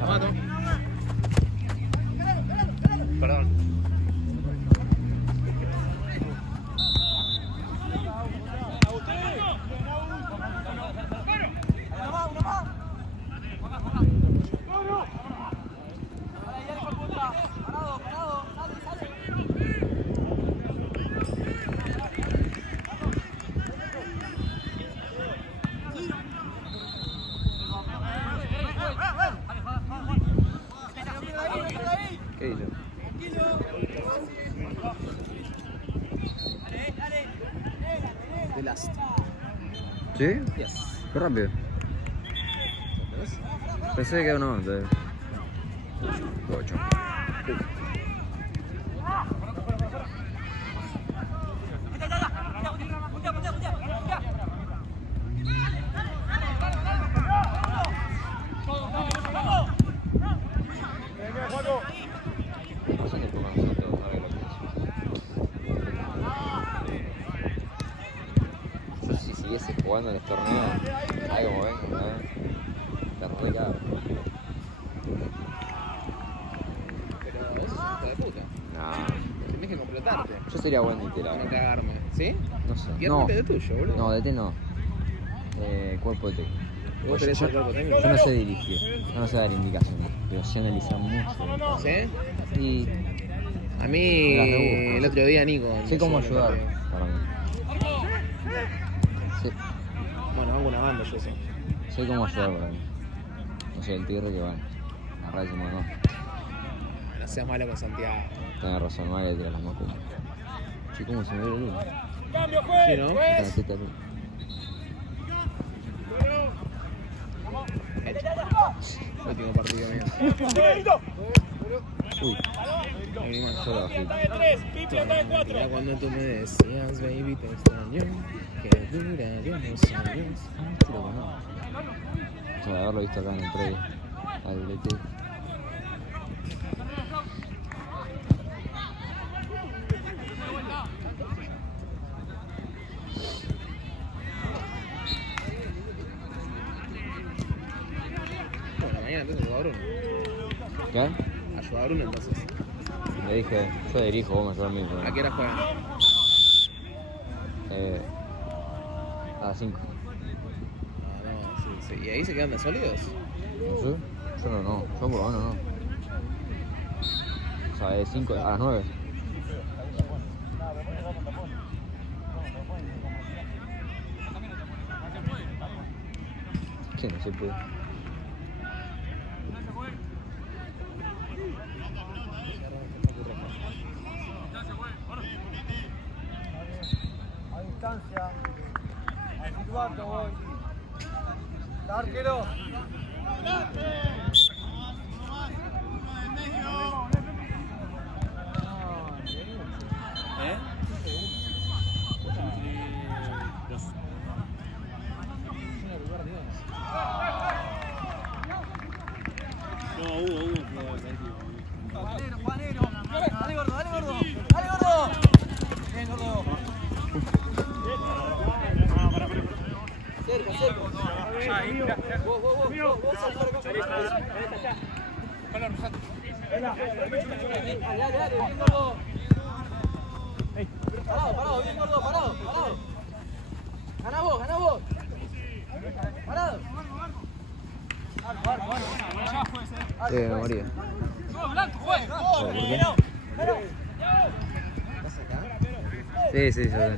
Amato. Perdón. ¿Qué hizo? The Last. ¿Sí? Yes. Qué rápido. Pensé que quedaba una más. 8. Yo si siguiese jugando en el torneo, ahí como ven, te recaba. Pero eso es hijo de puta. Nah, Tenés que completarte. yo sería buen DT, la No verdad. cagarme. ¿Sí? No sé. Y No, andate de tuyo, boludo. no, DT no. Cuerpo de técnico. ¿Vos tenés el cuerpo técnico? Yo no sé dirigir, yo no sé dar indicaciones, pero sé analizar mucho. ¿Sí? Y A Me las mí rebusco. el otro día Nico. sé cómo me ayudó en ayudar el partido. para mí. Sé, Bueno, hago una banda yo eso. sé cómo ayudar para mí. No sé, el tigre que va. La verdad decimos no. No seas malo con Santiago. Tenés razón, madre de las más cosas. Sí, ¿cómo se me ve la luz? ¿Sí, no? Esta teta luz. Último partido mío. Uy, Ahí vimos. solo bajito. Era cuando tú me decías, baby, te extraño. Que duraríamos años. Este lo conozco. O sea, de haberlo visto acá en el trailer. Al DT. Bueno, mañana entonces ayuda a Bruno. ¿Qué? Ayuda a Bruno entonces. Le dije, yo dirijo, vos me ayudás a mí. ¿A qué hora juegan? A las 5. No, sí, sí. ¿Y ahí se quedan de sólidos? ¿No sé? Yo no. Yo por lo menos no. O sea, de 5 a las 9. ¿Qué no se puede? A distancia. A silbato voy. Arquero. ¿Eh? Juanero. Dale gordo, dale gordo. Dale gordo. Bien gordo. Cerca, cerca. Vos dale, bien gordo. Parado, bien gordo, parado. Ganá vos. Parado. Me moría. ¿Por qué? Sí, yo sé.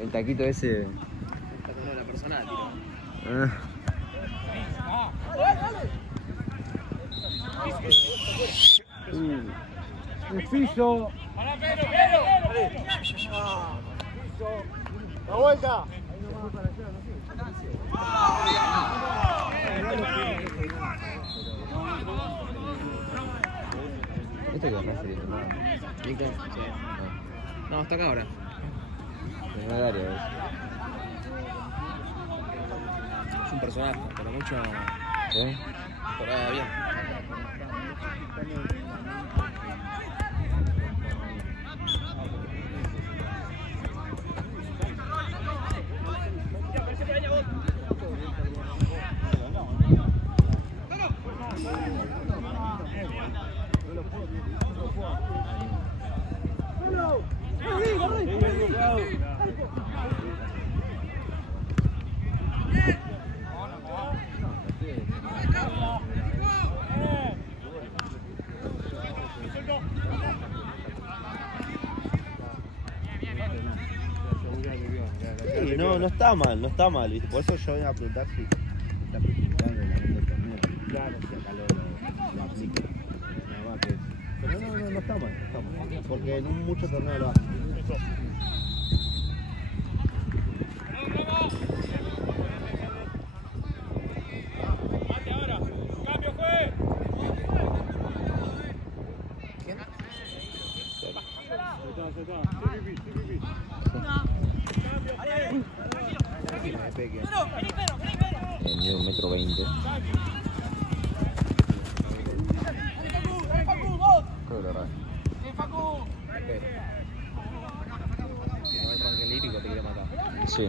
El taquito ese. No, la persona tiro. Ah. El piso. La vuelta. Este que va a ser nada. Nico, sí. No, está acá ahora. No es área, ¿ves? Es un personaje, pero mucho. ¿Sí? Por ahí bien. está mal, ¿viste? Por eso yo vengo a preguntar si está justificado el reglamento del torneo. Claro, si acá lo aplica. Nada más que eso. Pero no está mal, porque en muchos torneos lo hacen. Mide 1,20 m. Creo que lo agarré. Si no, el ranking lírico te quiere matar. Sí.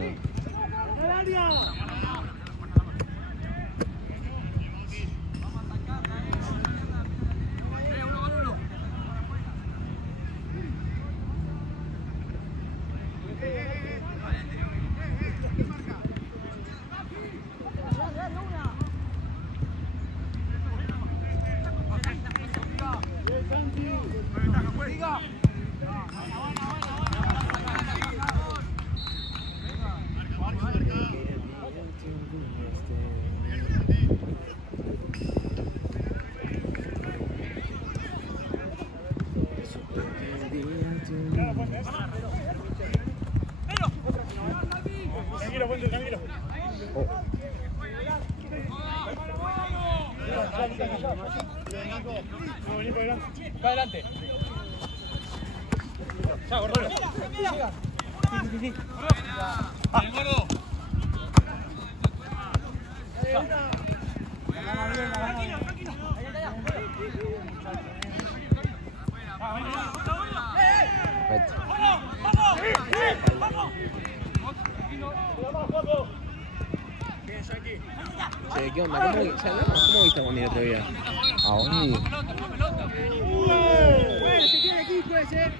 Tranquilo. Va adelante. Chao, gordo. Sí. Bien, gordo. Che, ¿qué onda? ¿Cómo viste a Bondi el otro día? A Bondi. Bueno, si tiene equipo ese.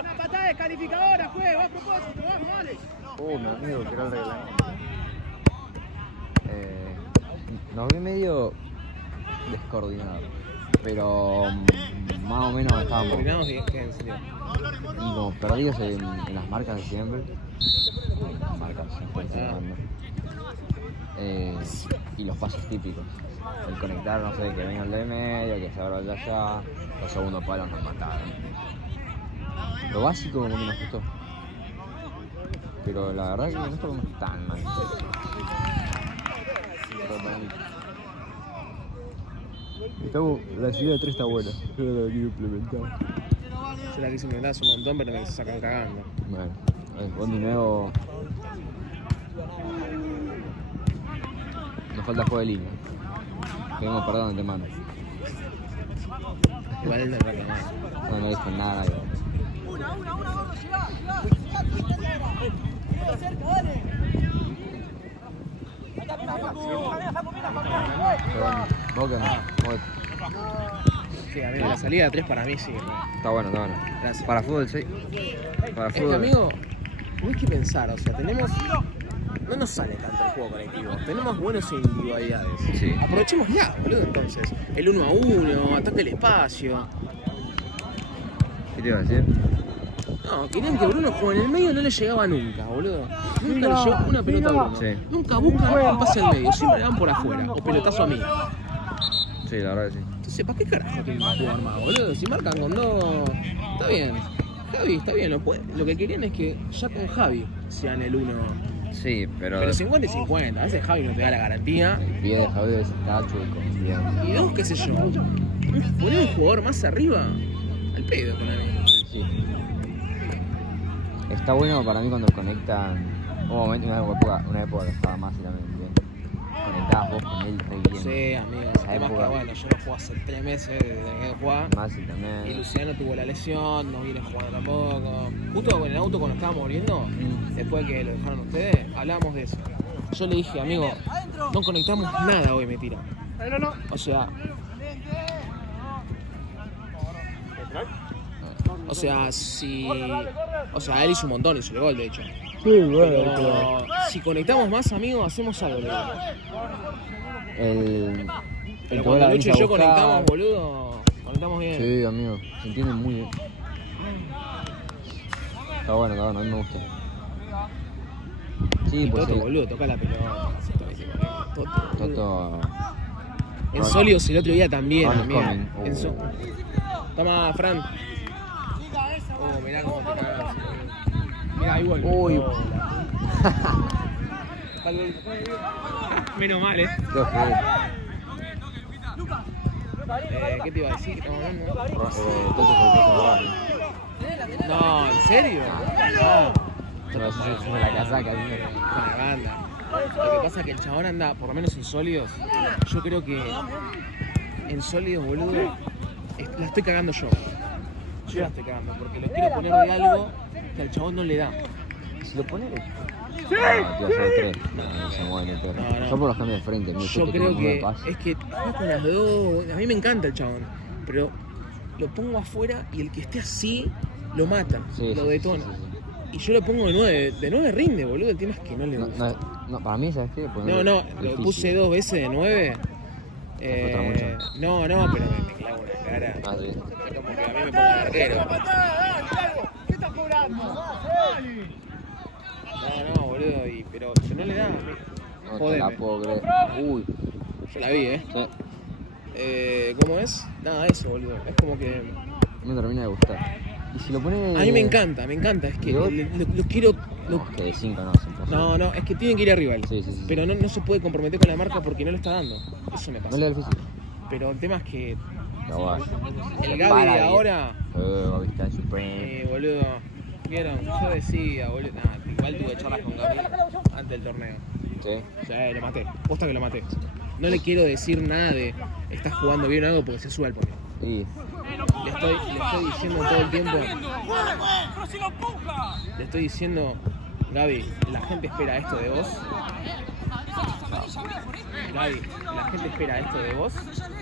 Una patada descalificadora, juego, a propósito, vamos, vale. Mi amigo, que era el reglamento. Nos vi medio descoordinados, pero más o menos estábamos ¿Coordinados qué en serio? como perdidos en las marcas de siempre. Marcas, y los pasos típicos. El conectar, no sé, que venga el de medio, que se abra el de allá. Los segundos palos nos mataron. Lo básico como que nos gustó. Pero la verdad que no estamos tan mal. La ciudad de 3 está buena. Yo la quiero implementar. Yo la quise implementar hace un montón, pero me sacan cagando. Bueno, el Bondi nuevo. Nos falta juego de línea. Pedimos perdón de antemano. Igual no reclamar. No dijo nada. Una, gordo, llegá. Queda cerca, dale. Pero bueno, vos que no. Sí, amigo, la salida de 3 para mí sí. Está bueno. Gracias. Para fútbol, sí. Para Es que, fútbol. amigo, no hay que pensar, o sea, tenemos... No nos sale tanto el juego colectivo, tenemos buenas individualidades. Sí. Aprovechémosla, boludo, entonces. El 1 a 1, ataque el espacio. ¿Qué te iba a decir? No, querían que Bruno juegue en el medio, no le llegaba nunca, boludo. Nunca le llegó una pelota a Bruno. Sí. Nunca buscan un pase al medio, siempre le dan por afuera, o pelotazo a mí. Sí, la verdad que sí. Entonces, ¿para qué carajo tienen que jugar más, boludo? Si marcan con 2, está bien. Javi, está bien, lo que querían es que ya con Javi sean el 1. Sí, Pero 50 y 50, a veces Javi no te da la garantía. El pie de Javier está chueco. Bien. Y 2, qué sé yo, poner un jugador más arriba, al pedo con mí. Sí. Está bueno para mí cuando conectan. Hubo una época que estaba más y también bien. Conectabas vos con él re bien. Sí, amigo, Esa además que época. bueno, yo no juego hace 3 meses desde que jugaba. Más y Y también. Luciano tuvo la lesión, no viene jugando tampoco. Justo con el auto cuando estábamos volviendo, después de que lo dejaron ustedes, hablábamos de eso. Yo le dije, amigo, no conectamos nada hoy, me tira. O sea, él hizo un montón, hizo el gol, de hecho. Sí, Pero si conectamos más, amigo, hacemos algo. Pero cuando Lucho y yo conectamos, boludo, conectamos bien. Sí, amigo, se entiende muy bien. Está bueno, a mí me gusta. Sí, pues Toto, sí. boludo, toca la pelota. Toto, boludo. Toto. En sólidos el otro día también. Ron is amigo. coming. En so- Toma, Fran. Mirá cómo te cagas. Mirá, ahí vuelve. Uy. Menos mal, Creo que ¿Qué te iba a decir? Toto fue el que agarrar. No, ¿en serio? Pero eso es la casaca. ¿sí? Una banda. Lo que pasa es que el chabón anda, por lo menos en sólidos, yo creo que en sólidos, boludo, la estoy cagando yo. Yo la estoy cagando, porque lo quiero poner de algo que al chabón no le da. Si lo pones. No, te iba a hacer 3. No se mueve el perro. No, no. Yo por los cambios de frente. Yo creo que es que juega con las dos. A mí me encanta el chabón, pero lo pongo afuera y el que esté así lo mata, lo detona. Sí. Y yo lo pongo de 9. De 9 rinde, boludo. El tema es que no le gusta. No, para mí, ¿sabes qué? No, lo puse 2 veces de 9. frustra mucho. No, pero me clavo en la cara. Ah, sí. Es como que a mí me pongo de arquero. ¿Qué estás cobrando? Dale. No, boludo, pero no le da. No te Jodeme. la puedo creer. Uy. Yo la vi, Sí. ¿Cómo es? Nada, eso, boludo. Es como que. Me termina de gustar. Y si lo pones. A mí me encanta. Es que lo quiero. No, es que de 5 no, es imposible. No, es que tiene que ir arriba él. Sí. Pero no se puede comprometer con la marca porque no lo está dando. Eso me pasa. No le da el físico. Pero el tema es que Caballo. el Gaby de ahora. Gaby está en Supreme. Boludo. Vieron, yo decía, boludo. Nah, igual tuve charlas con Gaby antes del torneo. Sí. Lo maté. Posta que lo maté. No le quiero decir nada de estás jugando bien o algo porque se sube al podio. Sí. Le estoy diciendo todo el tiempo. Le estoy diciendo, Gaby, la gente espera esto de vos. Gaby, la gente espera esto de vos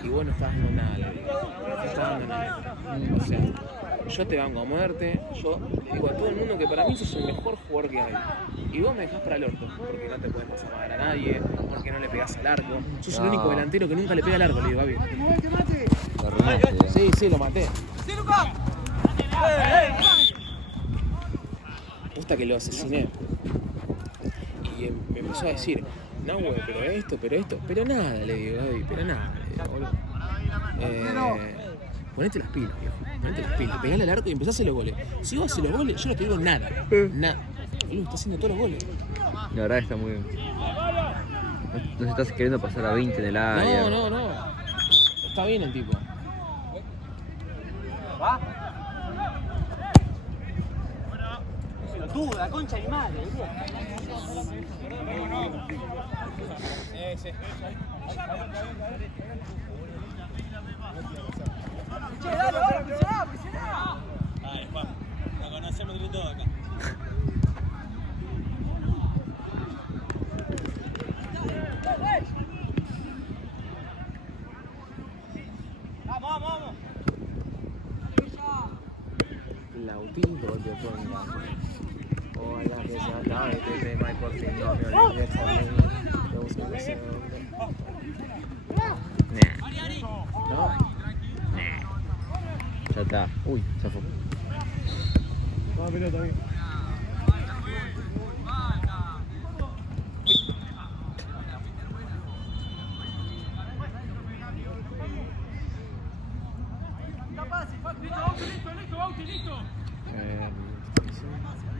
y vos no estás dando nada, le digo. No estás dando nada. O sea, yo te banco a muerte, yo le digo a todo el mundo que para mí sos el mejor jugador que hay. Y vos me dejás para el orto, porque no te puedes pasar a nadie, porque no le pegás al arco. Sos el único delantero que nunca le pega al arco, le digo, Gaby. Lo arruinaste. Sí, lo maté. Me gusta que lo asesiné. Y me empezó a decir, no, güey, pero nada, le digo, Gaby, pero nada, le digo, boludo. Ponete las pilas, viejo. Ponete las pilas. Pegale al arco y empezá a hacer los goles. Si vos haces los goles, yo no te digo nada. Nada. Boludo, está haciendo todos los goles. La verdad está muy bien. No se estás queriendo pasar a 20 en el área. No. Está bien el tipo. Pelotudo, la concha de mi madre, boludo. Che, dale, ahora, presioná. Dale, Juan, la conocemos de todo acá. Vamos. Lautito de tonga. Hola, que se acabe este tema y por fin no me olvidé de mí. Yo busco que se ¿no? Ya está. Uy, se fue. No, pelota bien.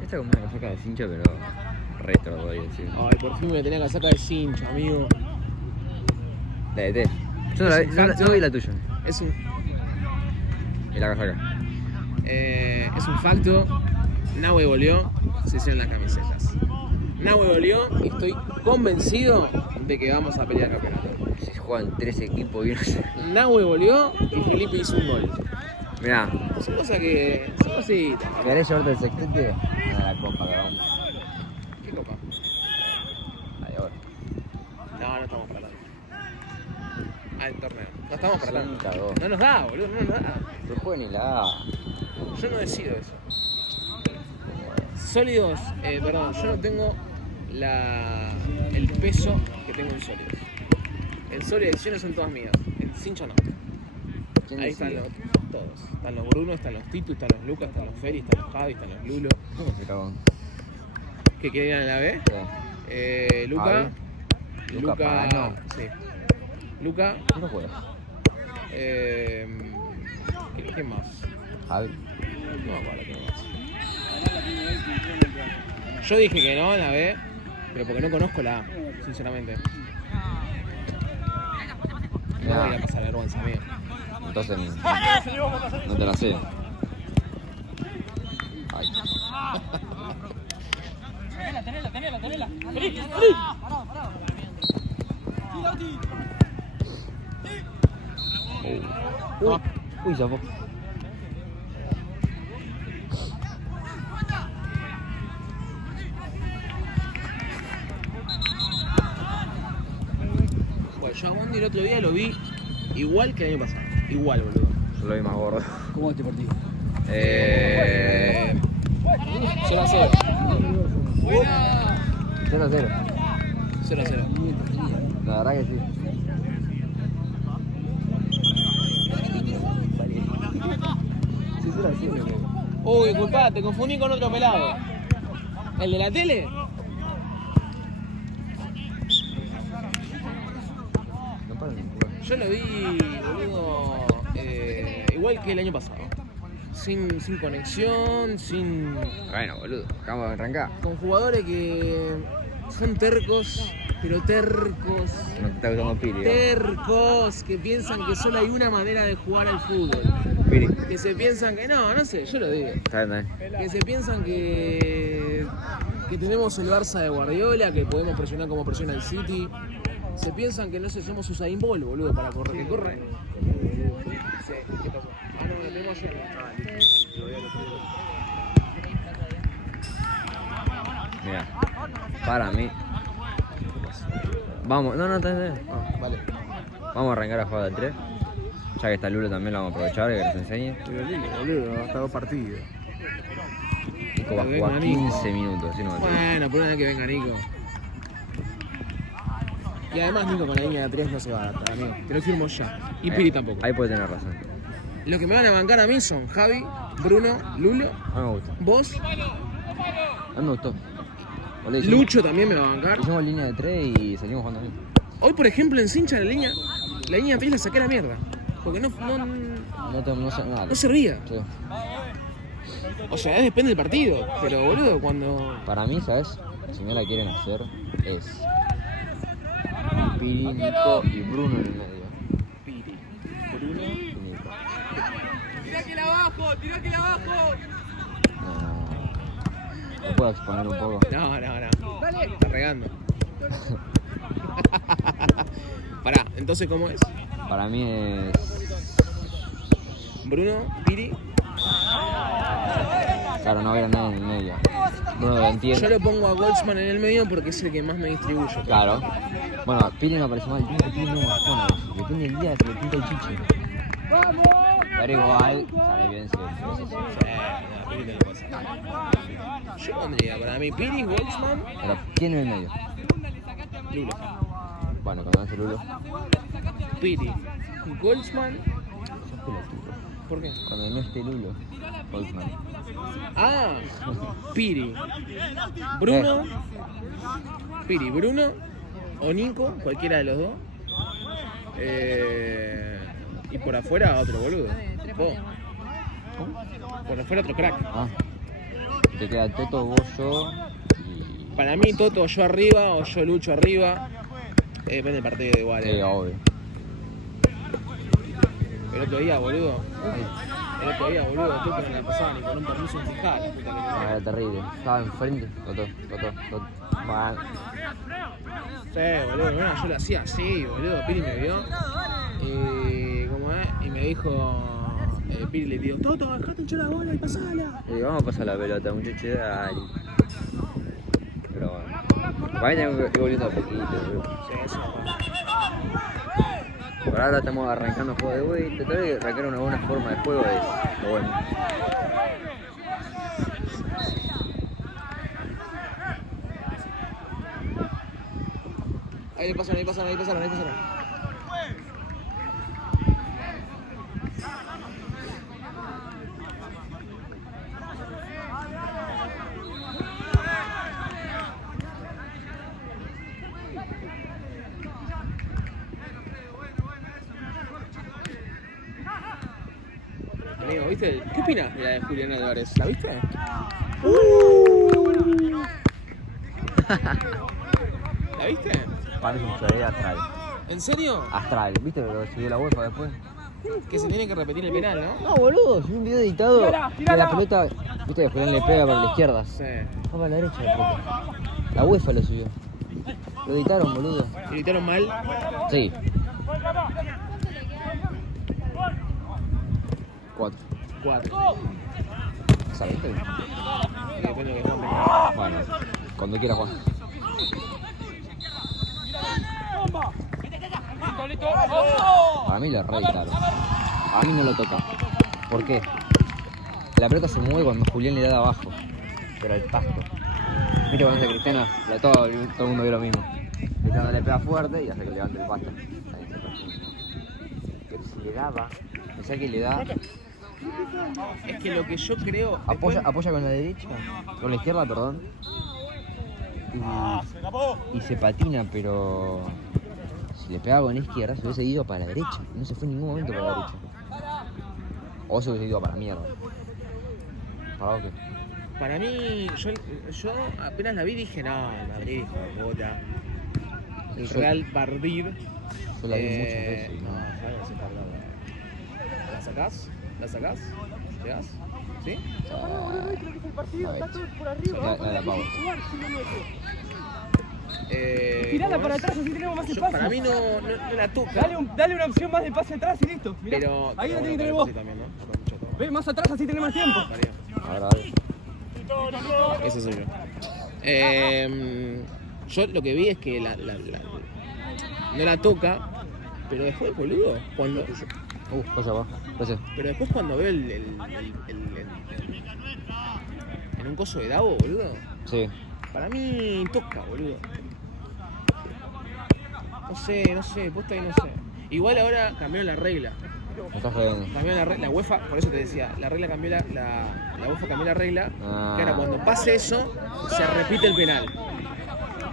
Esta es como una casaca de cincha, pero retro, voy a decir. Ay, por fin me tenía casaca de cincha, amigo. La de té. Yo no vi la tuya. Es un Y la casaca. Es un facto. Nahue goleó, se hicieron las camisetas. Nahue goleó y estoy convencido de que vamos a pelear el campeonato. Si juegan 3 equipos y no sé. Nahue goleó y Felipe hizo un gol. Mirá, Son cosas que. Son cositas. ¿querés llevarte el sextete? A la copa, cabrón. ¿Qué copa? Ahí ahora. No estamos para adelante. El torneo. No estamos para Sí, adelante. cagó. No nos da, boludo, no nos da. No juega ni la A. Yo no decido eso. Sólidos, perdón, yo no tengo el peso que tengo en sólidos. En sólidos decisiones son todas mías. En cincho no. ¿Quién Ahí decide? están todos. Están los Bruno, están los Titu, están los Lucas, están los Feri, están los Javi, están los Lulo. ¿Cómo se cagó? ¿Que quieren ir a la B? Sí. Luca. Javi. Luca Pagano. Sí. Luca. No juega. ¿Quién más? Javi. No me acuerdo quién más. Yo dije que no en la B, pero porque no conozco la A, sinceramente. No voy a pasar vergüenza, amigo. Entonces no te la sé. Ay. Tenela. Uy, zafó. Bueno, yo a Bondi el otro día lo vi igual que el año pasado. Igual, boludo. Yo lo vi más gordo. ¿Cómo es este partido? 0-0. 0-0. 0-0. La verdad que sí. Uy, disculpa, te confundí con otro pelado. ¿El de la tele? No paran de jugar. Yo lo vi, boludo, igual que el año pasado. Sin conexión, sin... Bueno, boludo, acabamos de arrancar. Con jugadores que son tercos, pero tercos. No te está gustando Piri, ¿no? Tercos, que piensan que solo hay una manera de jugar al fútbol. Piri. Que se piensan que... No sé, yo lo digo. Está bien, Que se piensan que tenemos el Barça de Guardiola, que podemos presionar como presiona el City. Se piensan que no sé, somos Usain Bolt, boludo, para correr. ¿Que corre? Sí, ¿qué pasó? Ah, no, lo tenemos ayer. Mira, para mí. Vamos, no, está bien. Vale. Vamos a arrancar a jugar de 3. Ya que está Lulo también lo vamos a aprovechar, que nos enseñe. Boludo, hasta 2 partidos. Nico va a jugar 15 minutos, si no me equivoco. Bueno, por una vez que venga Nico. Y además Nico con la línea de 3 no se va a adaptar, amigo. Te lo firmo ya. Y Piri tampoco. Ahí puede tener razón. Lo que me van a bancar a mí son Javi, Bruno, Lulo, No me gusta. vos, No me gustó. Boludo, hicimos- Lucho también me va a bancar. Hicimos línea de 3 y seguimos jugando bien. Hoy, por ejemplo, en Cincha la línea de 3 la saqué a la mierda. Porque no No sé nada. servía. Sí. O sea, depende del partido. Pero, boludo, cuando... Para mí, ¿sabes? Si no la quieren hacer, es Piri, Nico y Bruno en el medio. Piri, Bruno... Y Nico. ¡Tirá que la abajo! ¿No puedo exponer un poco? No. Está regando. Pará, entonces, ¿cómo es? Para mí es... Bruno, Piri... Claro, no hubiera nadie en el medio. Bruno lo Yo entiende. lo pongo a Goldsman en el medio porque es el que más me distribuye. Claro. Bueno, Piri me parece mal. Piri no bajona. Depende del día, se le pinta el chiche. Pero igual, sale bien, sí. Eso sí. Piri te lo puedo sacar. Yo pondría para mí Piri, Goldsman, Pero, ¿quién en el medio? Lulo. Bueno, cuando hace Lulo. Piri, Goldsman... Sos pelotudo. ¿Por qué? Cuando no esté Lulo, Holtzman. Ah, Piri, Bruno, Piri, Bruno o Nico, cualquiera de los dos. Y por afuera otro boludo. Vos. Por afuera otro crack. Ah. Te queda Toto, vos, yo y... Para mí Toto yo arriba o yo Lucho arriba. Depende del partido igual. Sí, obvio. El otro día, boludo. Toto no la pasaba ni con un permiso en fiscal. Puta que Ah, era terrible. Estaba enfrente. Toto. Bueno, sí, boludo, bueno, yo lo hacía así, boludo. Piri me vio. ¿Cómo es? Y me dijo. Piri le pidió, Toto, dejate echar la bola y pasala. le digo, vamos a pasar la pelota, muchacho, dale. Pero bueno. Para mí tengo que ir volviendo a poquito, boludo. Sí, eso. Por ahora estamos arrancando juego de vuelta. Tratar de arrancar una buena forma de juego es lo bueno. Ahí pasaron. amigo, ¿viste? ¿Qué opinas de la de Julián Álvarez? ¿La viste? ¿La viste? Parece un CD astral. ¿En serio? Astral, ¿viste lo que subió la UEFA después? Que se tiene que repetir el penal, ¿no? No, boludo, subí un video editado que la pelota, viste que Julián le pega para la izquierda. Sí. Va para la derecha la pelota. La UEFA lo subió. Lo editaron, boludo. ¿Gritaron mal? Sí. 4. 4. ¿Sabes? Depende de que Juan. Bueno, cuando quiera Juan. Para mí lo reeditaron. A mí no lo toca. ¿Por qué? La pelota se mueve cuando Julián le da de abajo. Pero el pasto. Viste cuando hace Cristiano, todo el mundo ve lo mismo. Cristiano le pega fuerte y hace que levante el pasto. Pero si le daba, pensá que le da. Es que lo que yo creo. Apoya con la derecha, con la izquierda, perdón. Y se patina, pero si le pegaba con la izquierda se hubiese ido para la derecha. No se fue en ningún momento para la derecha. O se hubiese ido para la mierda. ¿Para vos qué? Para mí, yo apenas la vi dije, no, Madrid, hijo de puta. El Real Madrid. Yo la vi muchas veces. No, ¿sabes? Se cargaba. ¿La sacás? ¿La sacás? ¿Llegás? ¿Sí? La pausa. Tirala para atrás, así tenemos más espacio. Para mí no la toca. Dale una opción más de pase atrás y listo. Mirá, Pero ahí la tiene que tener vos. también, ¿no? Ve más atrás, así tenemos más tiempo. Ahora. Ese soy yo. Yo lo que vi es que no la toca, pero después, boludo, cuando... Vaya va. Gracias. Pero después cuando veo en un coso de Davo, boludo, Sí. para mí toca, boludo. No sé, puesta ahí no sé. Igual ahora cambiaron la regla. Me estás jodiendo. Cambiaron la regla, la UEFA, por eso te decía, la regla cambió la UEFA cambió la regla, Ah. que ahora cuando pase eso, se repite el penal.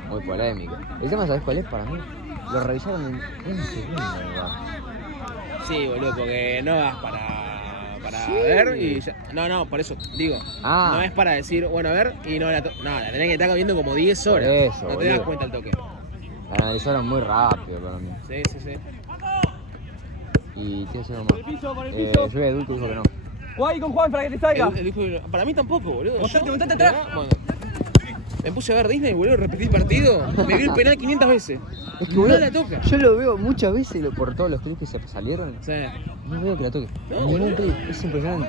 Muy polémico. El tema, ¿sabes cuál es para mí? Lo revisaron en un segundo, ¿verdad? Sí, boludo, porque no vas para Sí. ver y ya. No, por eso digo. Ah. No es para decir, bueno, a ver y no la la tenés que estar viendo como 10 horas. Por eso, no te das boludo. cuenta el toque. La analizaron muy rápido para mí. Sí. Y tiene que ser Por el piso, por el piso. yo vi a Adulto dijo que no. Guay con Juan para que te salga. Él dijo, para mí tampoco, boludo. Montate atrás. Bueno, me puse a ver Disney, boludo, repetí el partido. Me vi el penal 500 veces. Es que, no boludo, la toca. yo lo veo muchas veces por todos los clips que se salieron. Sí. No veo que la toque. No, Ningún boludo. clip. Es impresionante.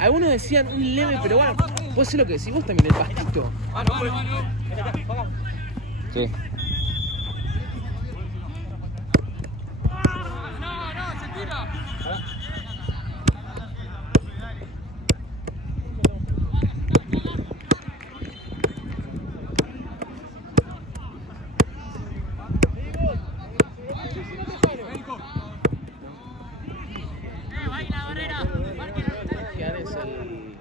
Algunos decían un leve, pero bueno, puede ser lo que decís vos también, el pastito. Sí. Gian es el...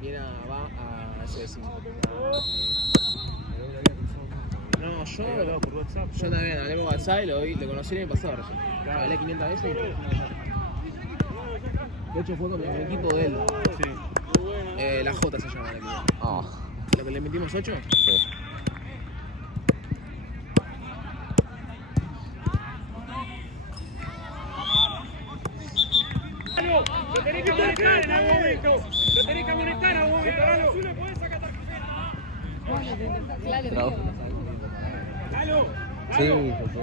Viene a ese No, yo también hablé con WhatsApp y lo conocí el año pasado recién. Hablé 500 veces y... De hecho fue con el equipo de él. La J se llama el equipo. Oh. ¿Lo que le metimos 8? Sí. Lo tenés que conectar en algún momento. Lo tenés que conectar en algún momento. Galo. Tú le podés sacar Bravo. Galo. Sí, Galo, sí.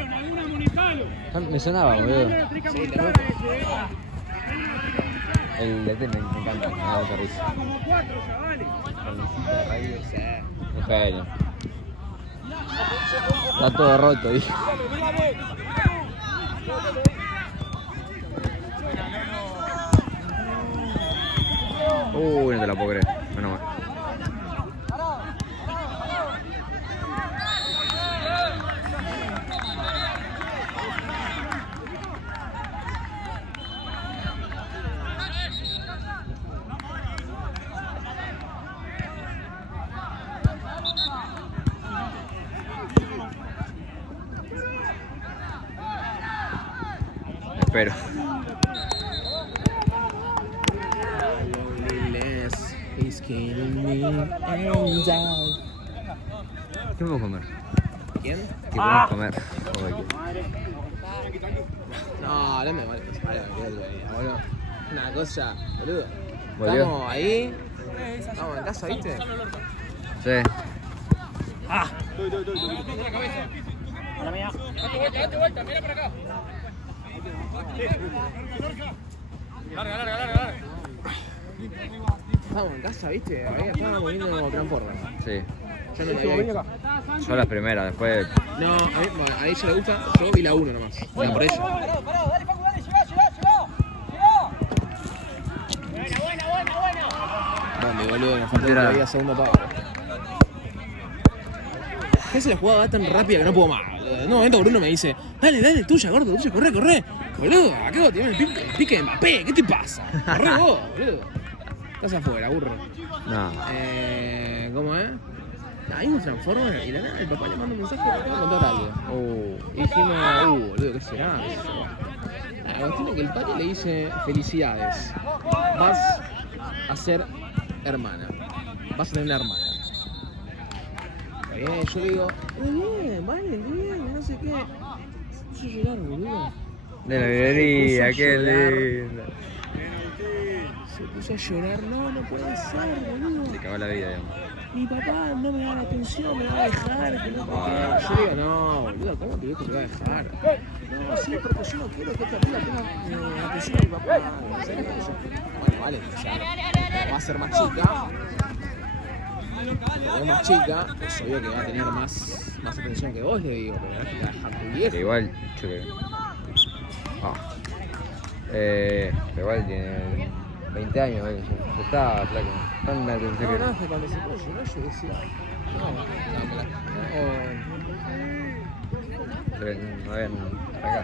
en alguna amonestalo. Me sonaba, boludo. Lo tenés que Sí, amonestar te a ese, El DT me encanta, me da mucha risa. Como 4, chavales. Un genio. Está todo roto, dije. Uy, no te la puedo creer. Menos mal. espero. Loneliness is killing me and I. ¿Qué podemos comer? ¿Quién? ¿Qué podemos comer? Joder. No, no me vale. Boludo. Una cosa, boludo. ¿Volvió? Estamos ahí. Estamos en casa, ¿viste? Sí. Date vuelta, mira para acá. Larga. Estamos en casa, ¿viste? Ahí estábamos viendo Gran Porra. Sí. Yo no me había visto. Yo las primeras, después. No, a ella le gusta. Yo vi la 1 nomás. Bueno, por ella. Pará, dale, Facu, dale, llegá. Dame, boludo, nos falta Era. todavía segunda paga. ¿Qué hace la jugada va tan rápida que no puedo más? En un momento Bruno me dice, dale, tuya, gordo, tuya, corre. Boludo, acá vos tenés el pique de Mbappé, ¿qué te pasa? Corre vos, boludo. Estás afuera, burro. No. ¿Cómo es? Ahí nos transforma y de nada el papá le manda un mensaje para contar algo. Y dijimos, boludo, ¿qué será? La cuestión es que el padre le dice, felicidades, vas a ser hermana, vas a tener una hermana. Bien, yo le digo, bien, no sé qué. Yo llorar, boludo. De la librería, qué lindo. Se puso a llorar, no puede ser, boludo. Le cagó la vida, digamos. Mi papá no me da la atención, me va a dejar, que no sé qué. Yo digo, no, boludo, ¿cómo tu viejo te va a dejar? No, sí, porque yo no quiero que esta piba tenga atención a mi papá. No sé qué. Bueno, vale, ya va a ser más chica. Como es más chica, es obvio que va a tener más atención que vos, le digo, pero no es que te va a dejar tu viejo. Que igual, yo creo. Pero igual tiene 20 años, ya está flaco. No, es que cuando se puede llorar yo decía, no ven acá.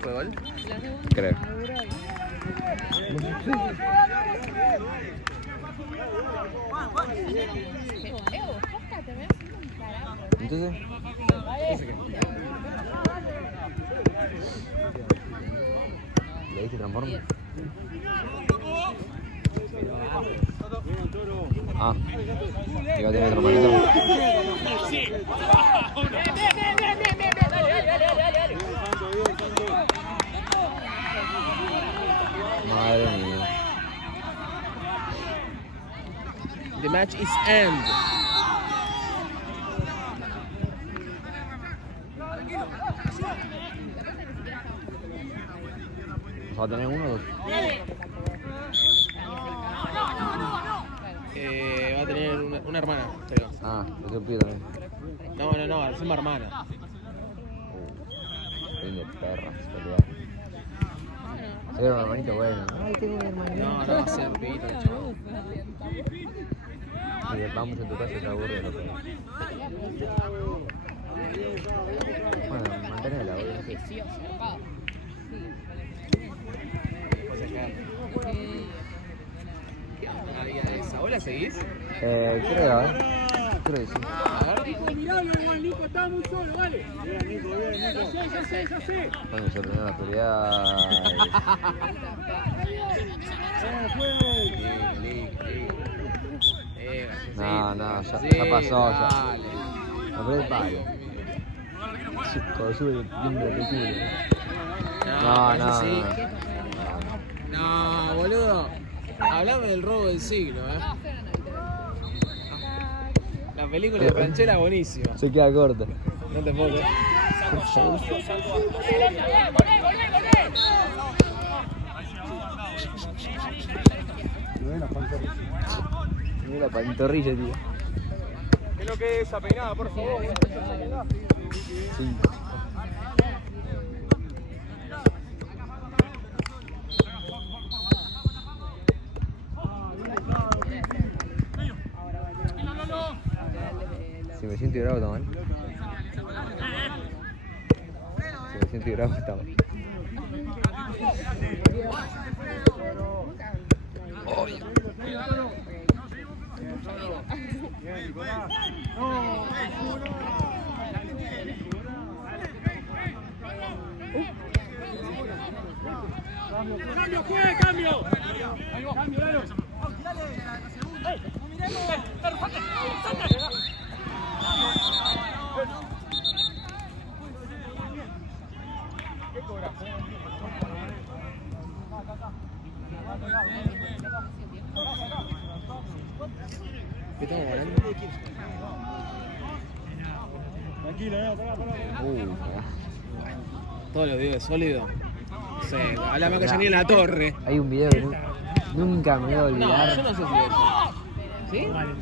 ¿Fue gol? Creo. Entonces, ¿le diste transforme? Iba a tener otro manito. Madre mía. The match is end. ¿Va a tener uno o dos? Va a tener una hermana, creo. Lo tengo pido también. No, es una hermana. Lindo perras, pelear. Se ve un hermanito bueno. Ay, tengo un hermanito. No, va a ser pibito, chaval. Si vamos en tu casa, te aburre lo que. Bueno, mantenela, boludo. ¿Vos la seguís? Creo que sí. Miralo igual, Nico, estaba muy solo, vale. Bien, Nico. Ya sé. Cuando se terminó la prioridad. No, ya pasó, ya. No, pero el palo. Cuando sube viendo el culo. No, boludo. Hablame del robo del siglo, La película de Franchella es buenísima. Se queda corta. No te puedo creer. Mira la pantorrilla, tío. ¿Qué es lo que es esa peinada, por favor? Sí. Si me siento bravo, está mal. Si me siento bravo, está mal. No, ¡Cambio, juegue, cambio! ¡Cambio, Lalo! ¿Qué estamos ganando? Todos los videos sólidos. Sí, hablame que se ni en la torre. Hay un video que nunca me voy a No, olvidar. yo no sé si es. ¿Sí? Vale.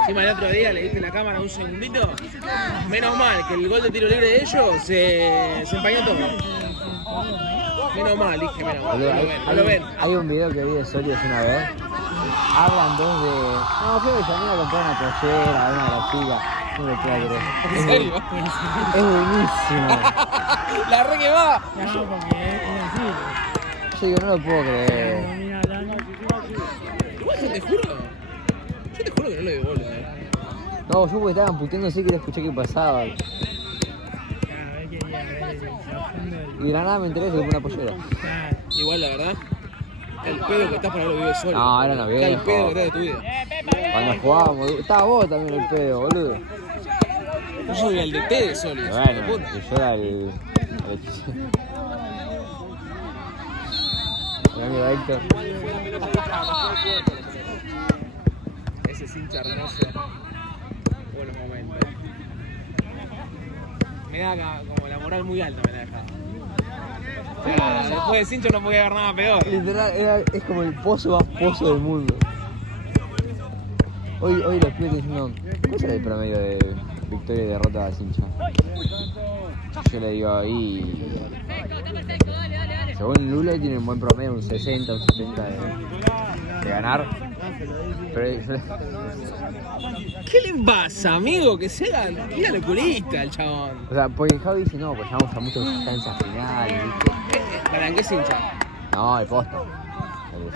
Encima el otro día le diste la cámara un segundito. Menos mal que el gol de tiro libre de ellos se empañó todo. Menos mal, dije, menos mal. No lo ven. Hay un video que vi de Sólidos una vez. Hablan dos de. No, fue que salí a comprar una pollera, una grafía. No lo puedo creer. ¿En serio? Es buenísimo. La re que va. No, porque es así. Yo digo, no lo puedo creer. Mira, Lalo. Igual yo te juro que no le doy bola, No, yo porque estaban puteando así que no escuché qué pasaba. Cada vez que llega, Y de la nada me enteré que fue una pollera. Igual la verdad, el pedo que estás para los videos solo. No, era una Está el vieja. pedo que estás de tu vida. Cuando jugábamos, estaba vos también el pedo, boludo. Yo soy el DT de Soli. Bueno, que yo era el hechicero. Mi amigo Héctor. Ese cincha hermoso. Buenos momentos. Me da como la moral muy alta, me la dejaba. O sea, después de cincho no podía haber nada peor. Literal, es como el pozo más pozo del mundo. Hoy los pibes diciendo, ¿cuál será el promedio de victoria y derrota de Cincha? Yo le digo ahí. Según Lula tiene un buen promedio, un 60, un 70 de ganar. Pero ¿Qué le pasa, amigo? Que se haga tira locurista el chabón. o sea, porque Javi dice, no, pues llamamos a muchos instancias finales, ¿viste? ¿Para qué cincha? No, el posta.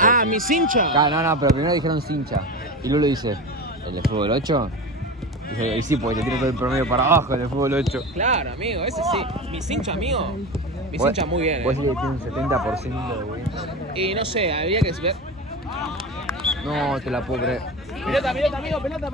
Ah, mi cincha. No, pero primero dijeron Cincha. Y Lulo dice, ¿el de fútbol 8? Y sí, porque te tiene todo el promedio para abajo el de fútbol 8. Claro, amigo, ese sí. Mi cincha, amigo. Mi cincha muy bien. Vos decís que tiene un 70% de win. Y no sé, había que ver. No, te la puedo creer. Pelota, amigo, pelota.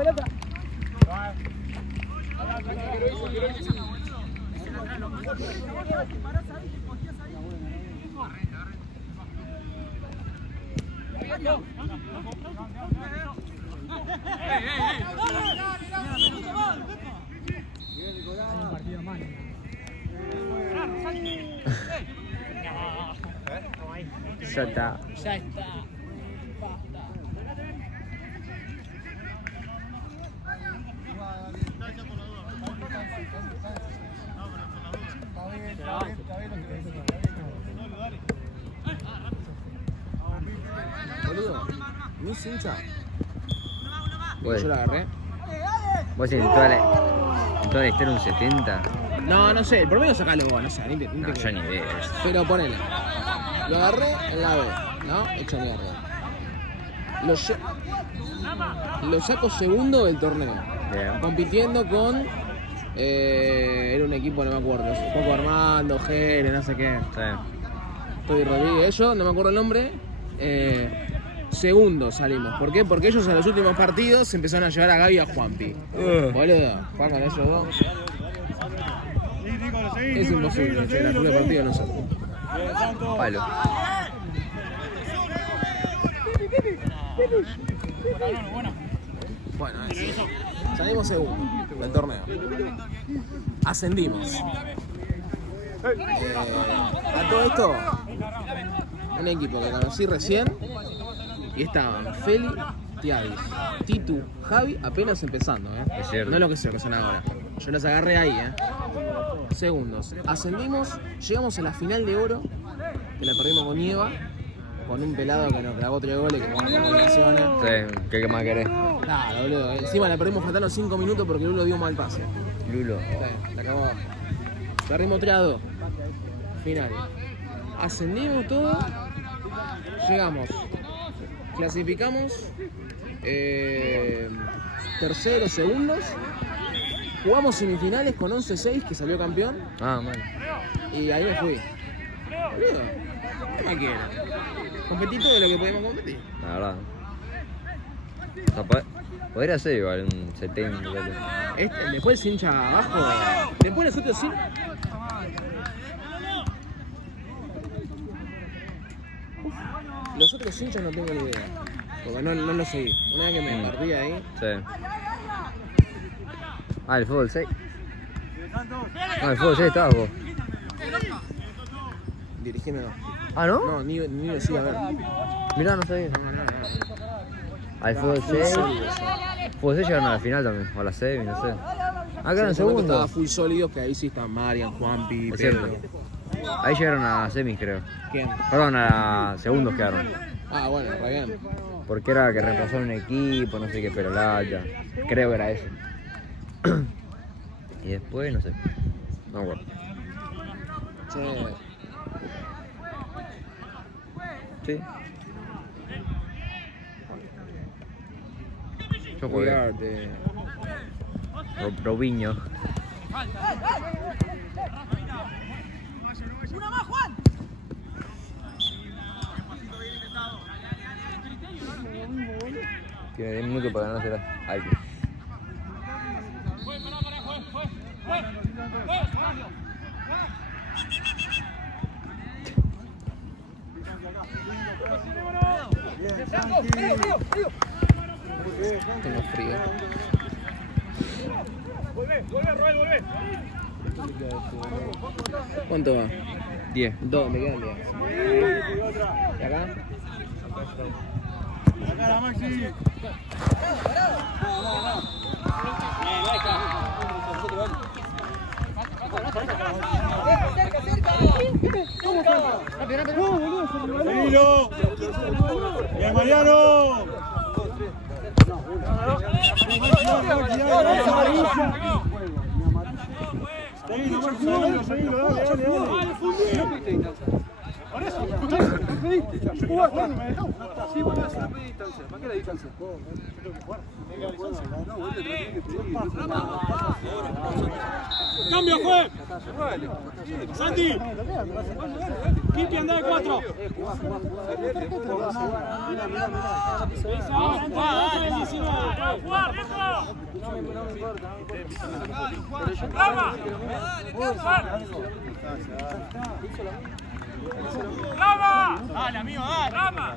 Ya está. Ya está. Boludo, mi cincha. Bueno. Yo la agarré. ¿Vos decís en toda la historia un 70? No sé, el promedio sacalo vos, no sé, ni No, yo ni idea. Pero ponele. Lo agarré en la B, ¿no? Hecho mierda. Lo saco segundo del torneo. Bien. Compitiendo con. Era un equipo, no me acuerdo. Poco Armando, Jere, no sé qué. Sí. Estoy Rodríguez, ellos, no me acuerdo el nombre. Segundo salimos. ¿Por qué? Porque ellos en los últimos partidos se empezaron a llevar a Gaby y a Juanpi. Boludo, juegan con esos dos. Es imposible, che, la full de partido no sale. Palo. Bueno, salimos segundo del torneo. Ascendimos. A todo esto, un equipo que conocí recién y estaban Feli, Tiago, Titu, Javi apenas empezando, Es cierto. no es lo que son ahora. Yo los agarré ahí, Segundos. Ascendimos, llegamos a la final de oro, que la perdimos con Nieva, con un pelado que nos clavó 3 goles, que jugamos con combinaciones. Sí, ¿qué más querés? Claro, boludo. Encima la perdimos faltando 5 minutos porque Lulo dio mal pase. Lulo. Sí, la acabó abajo. Perdimos 3-2. Final. Ascendimos todo. Llegamos. Clasificamos. Terceros, segundos. Jugamos semifinales con 11-6 que salió campeón. Ah, man. Y ahí me fui. Boludo, ¿qué más quiero? Competí todo lo que podíamos competir. La verdad. O sea, podría ser igual un 70. Después se hincha abajo. Después nosotros sí. Los otros hinchas no tengo ni idea. Porque no lo seguí. Una vez que me perdí ahí. Sí. Ah, el fútbol 6. No, el fútbol 6 estabas vos. Dirigime no. Ah, ¿no? No, ni lo sigo a ver. Mirá, no sabía. No. Ah, el fútbol 6. Fútbol 6 llegaron a la final también. O a la semi, no sé. Ah, quedaron segundos. Estaba full sólidos, que ahí sí están Marian, Juanpi, Es Pedro. cierto. Ahí llegaron a semis, creo. ¿Quién? Perdón, a segundos quedaron. Ah, bueno, re bien. Porque era que reemplazaron un equipo, no sé qué perolata. Creo que era eso. Y después, no sé. No me acuerdo. Sí. Sí. Yo jugué. Cuidarte. Robinho. ¡Una más, Juan! Tiene 10 minutos para ganarse la. Ay, Tengo frío. ¿Cuánto va? 10. 2, me quedan 10. ¿Y acá? ¡Seguilo! ¡Bien, Mariano! Seguilo, dale. Por eso, bueno, me dejó. Sí, bueno, no pedí distancia. ¿Para qué la distancia? ¡Cambio, juez! ¡Santi! ¡Kiki, anda de 4! ¡Rama! ¡Dale, amigo, dale! ¡Rama!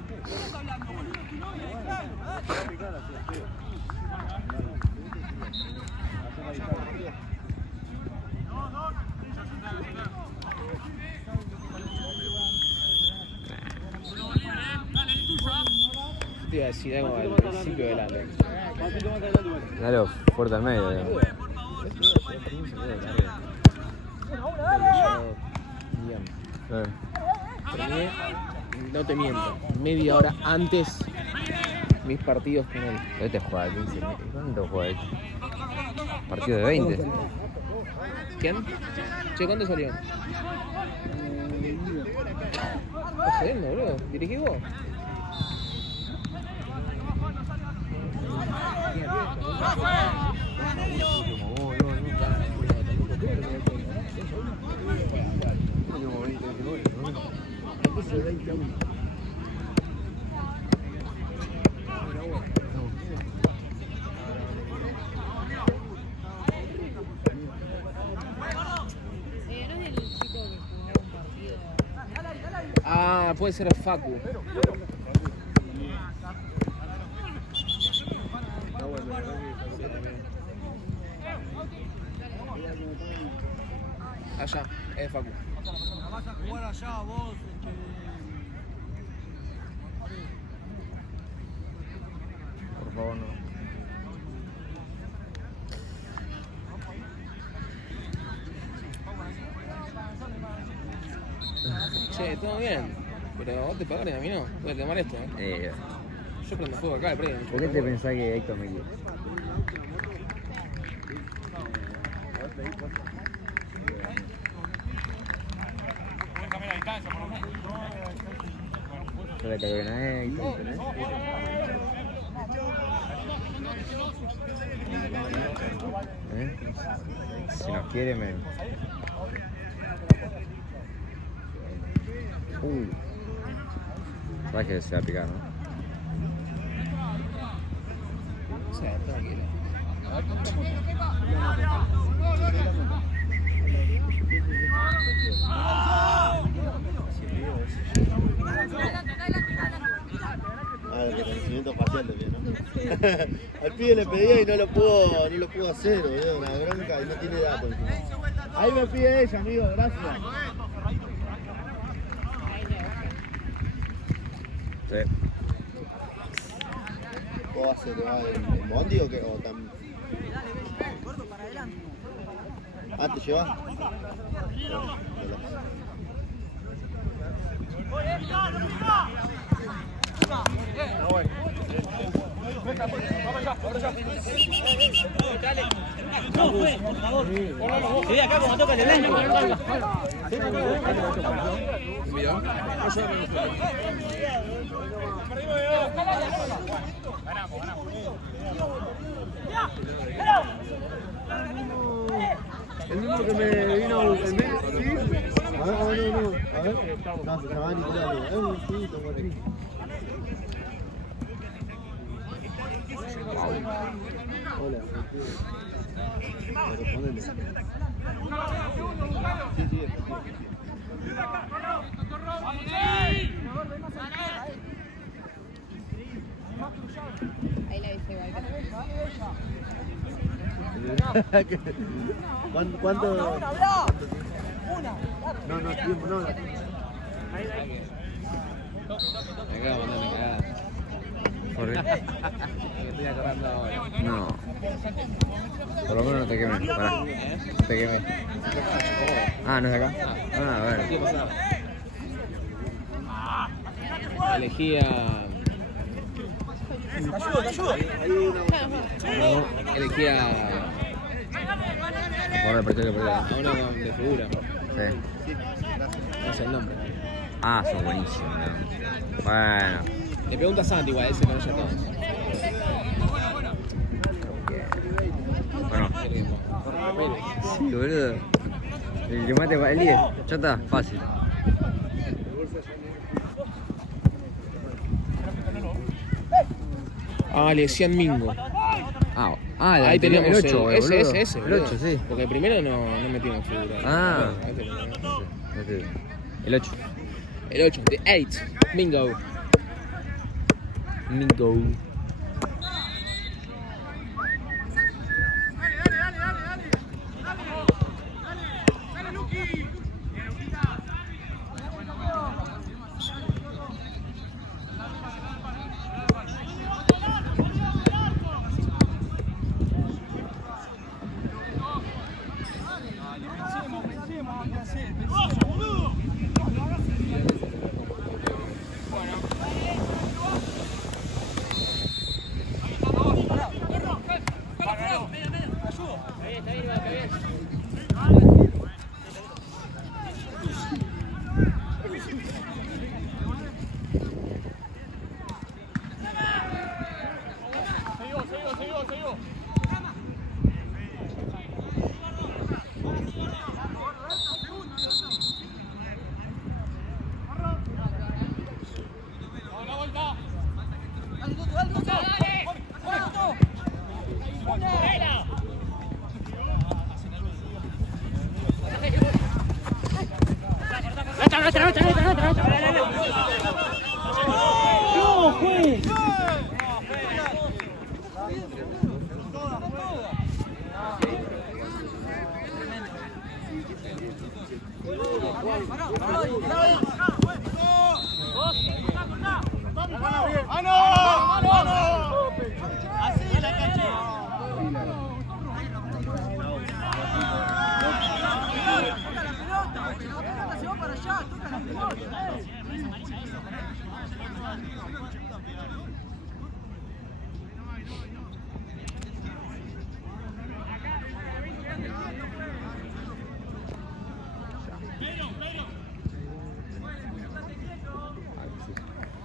Te iba a decir algo al principio del año. Dale fuerte al medio, digamos. Terminé, no te miento, media hora antes mis partidos con él. Este juega 15 minutos. ¿Cuánto juega este? Partido de 20. ¿Quién? Che, ¿cuándo salió? ¿Estás saliendo, boludo? ¿Dirigí vos? Ah, puede ser Facu. Allá, es Facu. La vas a jugar allá vos. Por favor, no. Che, todo bien. Pero vos te pagaron y a mí no. Voy a quemar esto, Yo prendo fuego acá, el premio. ¿Por qué te pensás que Héctor me quiere? Yo le cago bien a Héctor, ¿entendés? Si nos quiere, me... Sabes que se va a picar, ¿no? Sí, tranquilo. El reconocimiento facial también, ¿no? Al pibe le pedía y no lo pudo hacer, boludo, una bronca y no tiene datos. Ahí me pide ella, amigo, gracias. Sí. ¿Cómo hace? ¿Te va el bondi o qué? ¿O también? Ah, ¿te llevas? Sí, acá como toca el elenco. El mismo que me vino el mes, ¿sí? A ver, no. A ver. No, se llamaba Nicolás. Sí, tomó aquí. Hola. Respondele. Sí, Ahí la dice igual. ¿Cuánto? No, tiempo, no. Me acabo de mandar una cagada. ¿Por qué? Me estoy acordando ahora. No. Por lo menos no te quemes. Pará. No te quemes. Ah, ¿no es acá? Ah, bueno. ¿Qué pasaba? Elegía. Elegía Por el partido que a uno de figura. Sí. No sé el nombre. Ah, son buenísimos. ¿No? Bueno. Le pregunta a Santi igual, ese conoce a todos. Bueno. Qué lindo. Sí, boludo. El que mate para el 10. Ya está, fácil. Ah, le decían Mingo. Ahí teníamos el 8, ese, El boludo. 8, sí. Porque el primero no metimos figura. Ah. El 8. El 8, the 8. Mingo. Mingo.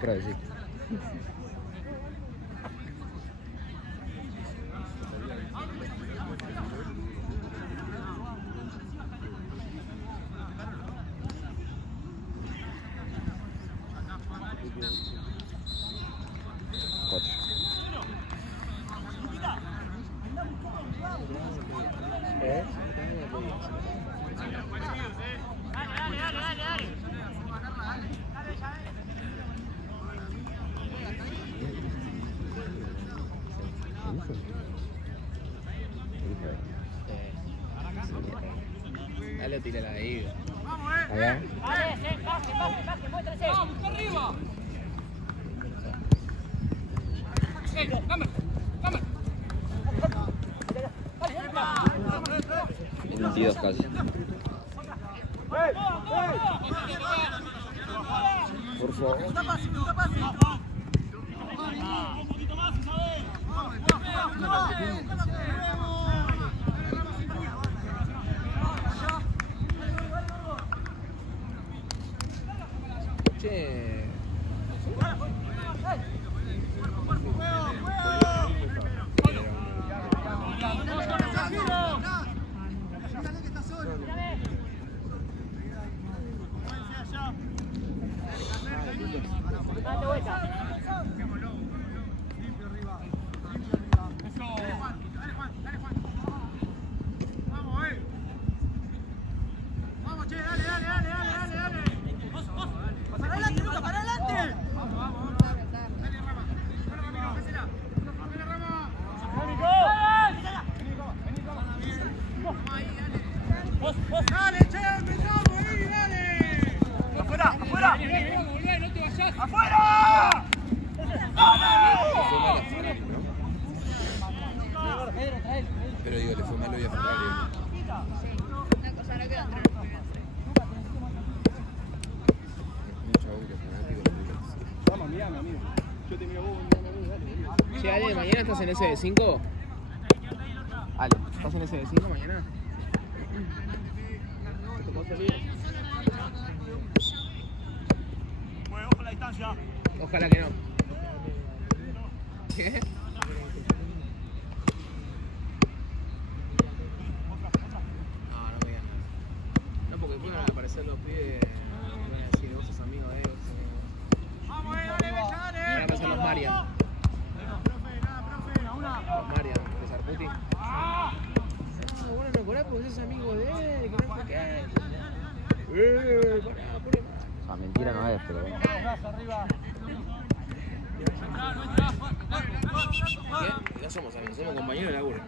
Creo que sí. tira la de Iga. Acá. ¡Vamos, arriba! 22 casi. Por favor. Che. Vamos, che, dale. Para adelante, Luca, para adelante. Vamos. Dale, Rama. Dale, Rama. Dale, che, empezamos ahí, dale. Afuera. Volvé, no te vayas. ¡Afuera! Pero digo, le fue mal hoy a Ferrari. Una cosa no queda entrar. Un chabón que es fanático. Vamos, mirame, amigo. Yo te miro a vos, mirame a mí, dale. Che, Ale, ¿mañana estás en SD5? Ale, ¿estás en SD5 mañana? ¿Te tocó salir? Ojo la distancia. Ojalá que no. ¿Qué? No me digas nada. No, porque después van a aparecer los pibes. Van a decir, vos sos amigo de ellos. Vamos, dale, Van a aparecer los Marian. Los Marian, de Sarputi. Bueno, no por ahí porque sos amigo de él, que no sé qué. Pará, poné más. O sea, mentira no es, pero bueno. ¿Qué? No somos amigos, somos compañeros de laburo.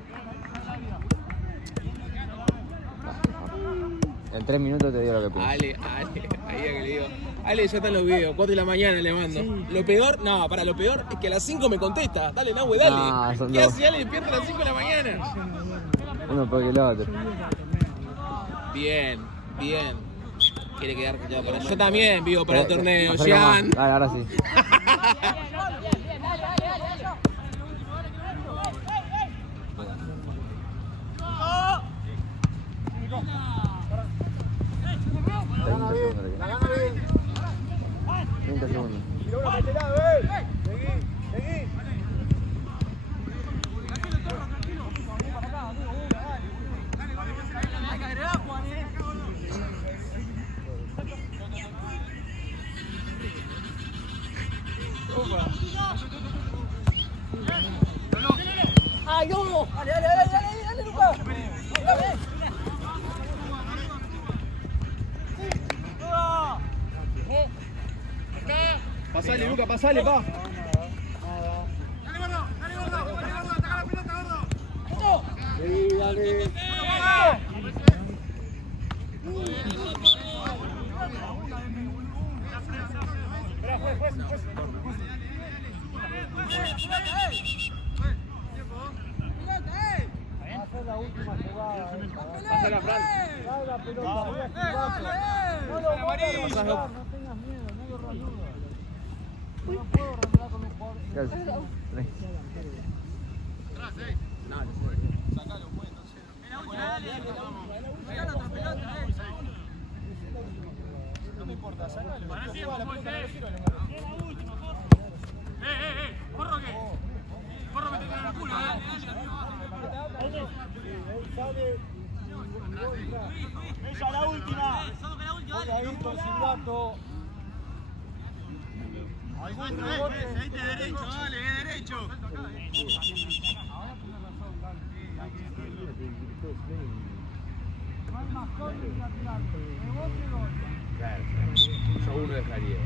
En 3 minutos te digo lo que pienso. Ale, ahí es que le digo. Ale, ya están los videos, 4 de la mañana le mando. Lo peor es que a las 5 me contesta. Dale, Nahue, dale. No, son ¿Qué dos. hace Ale despierta a las 5 de la mañana? Uno peor que el otro. Bien. Quiere quedar callado para yo también vivo para el torneo, Acerca más. Jean. Dale, ahora sí. Segundos. Tira una para este lado, Seguí. Hay que agregar, Juan, ¡ay, no! Dale, Luca. Dale. Pasale, Luca, pasale, pa. Dale, gordo, ataca la pelota, gordo. Sí, dale. La última jugada. Pásala, Fran. Dale la pelota, voy a esquivar. No lo voy a arreglar, no tengas miedo, medio ranudo. No puedo arreglar con un jugador. Gracias. No me importa, sacalo. Para ti, vamos, Corro que te queda en el culo, Ella la última. Ahí con silbato. Seguite derecho, dale, derecho. No hay más gol que tirar. Rebote, gol. Claro, yo uno dejaría.